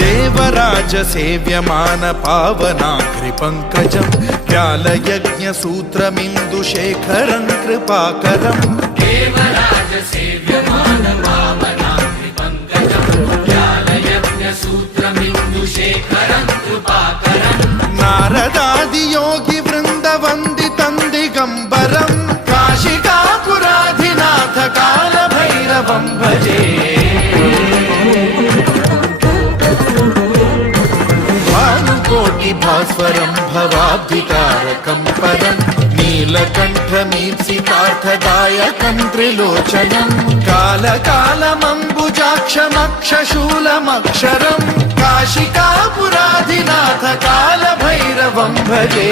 देवराज सेव्यमान पावनाग्रि पंकजं व्यालयज्ञ सूत्रमिन्दुशेखरं कृपाकरं देवराज सेव्यमान पावनाग्रि पंकजं व्यालयज्ञ सूत्रमिन्दुशेखरं कृपाकरं नारदादि योगी वृंद वंदितं दिगंबरं काशिकापुराधिनाथ काल भैरवं भजे भानुकोटि भास्वरं भवाब्धितारकं परं नीलकण्ठमीप्सितार्थदायकं त्रिलोचनं कालकालमम्बुजाक्षमक्षशूलमक्षरं काशिकापुराधिनाथ काल भैरवं भजे।